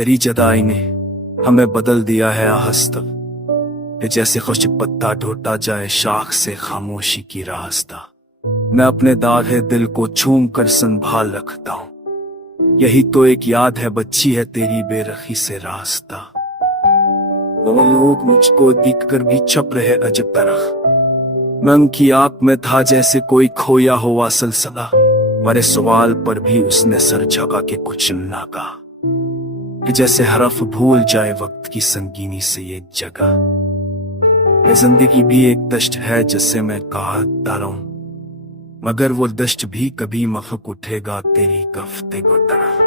तेरी जदाई ने हमें बदल दिया है आहस्ता, कि जैसे खुश पत्ता ढोटा जाए शाख से खामोशी की रास्ता। मैं अपने दागे दिल को चूम कर संभाल रखता हूँ, यही तो एक याद है बच्ची है तेरी बेरखी से रास्ता। वो लोग मुझको दिखकर भी छप रहे अजब तरह, मैं उनकी आंख में था जैसे कोई खोया हुआ सिलसिला। मेरे सवाल पर भी उसने सर झुका के कुछ ना कहा, कि जैसे हरफ भूल जाए वक्त की संगीनी से ये जगह। ये जिंदगी भी एक दश्त है जिससे मैं कहता रहूं, मगर वो दश्त भी कभी महक उठेगा तेरी कफ्ते को तरह।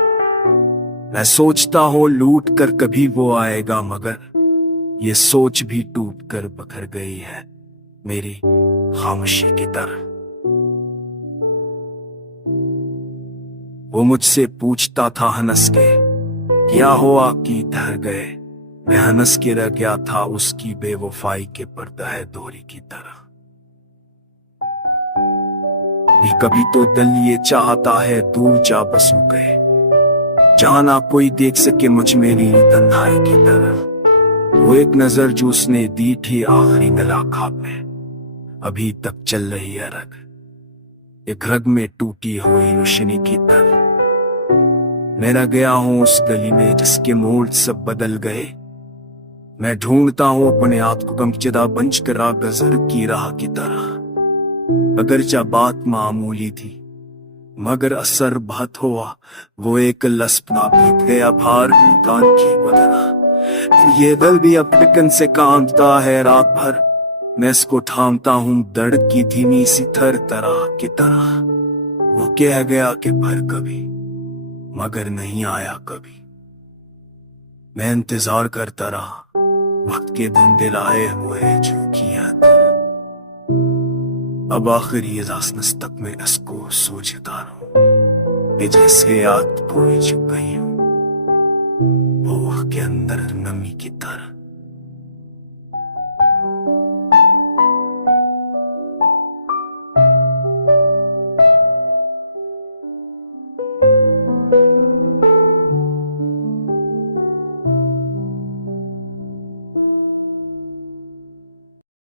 मैं सोचता हूँ लूट कर कभी वो आएगा, मगर ये सोच भी टूट कर बिखर गई है मेरी खामोशी की तरह। वो मुझसे पूछता था हंस के, क्या हुआ कि ठहर गए। मैं हंस के रह गया था उसकी बेवफाई के पर्दा है दोरी की तरह। कभी तो दिल ये चाहता है दूर जा बसू गए, जहां ना कोई देख सके मुझ मेरी तन्हाई की तरह। वो एक नजर जो उसने दी थी आखिरी मुलाकात में, अभी तक चल रही है रग, एक रग में टूटी हुई रोशनी की तरह। मैं रह गया हूं उस गली में जिसके मोड़ सब बदल गए। मैं ढूंढता हूं अपने आप को गमचदा बंच करा गजर की राह की तरह। अगर जा बात मामूली थी मगर असर बहुत हुआ, वो एक लसपना बीत गया भार कान की बदला। ये दिल भी अब टिकन से कांपता है रात भर, मैं इसको थामता हूं दर्द की धीमी सी थर तरह की तरह। वो कह गया कि भर कभी, मगर नहीं आया कभी। मैं इंतजार करता रहा वक्त के दिन दिलाए हुए झुकियां। अब आखिरी इजाजत तक में इसको सोचता रहूं, कि जैसे याद कोई चुप गई हूं वो के अंदर नमी की तरह।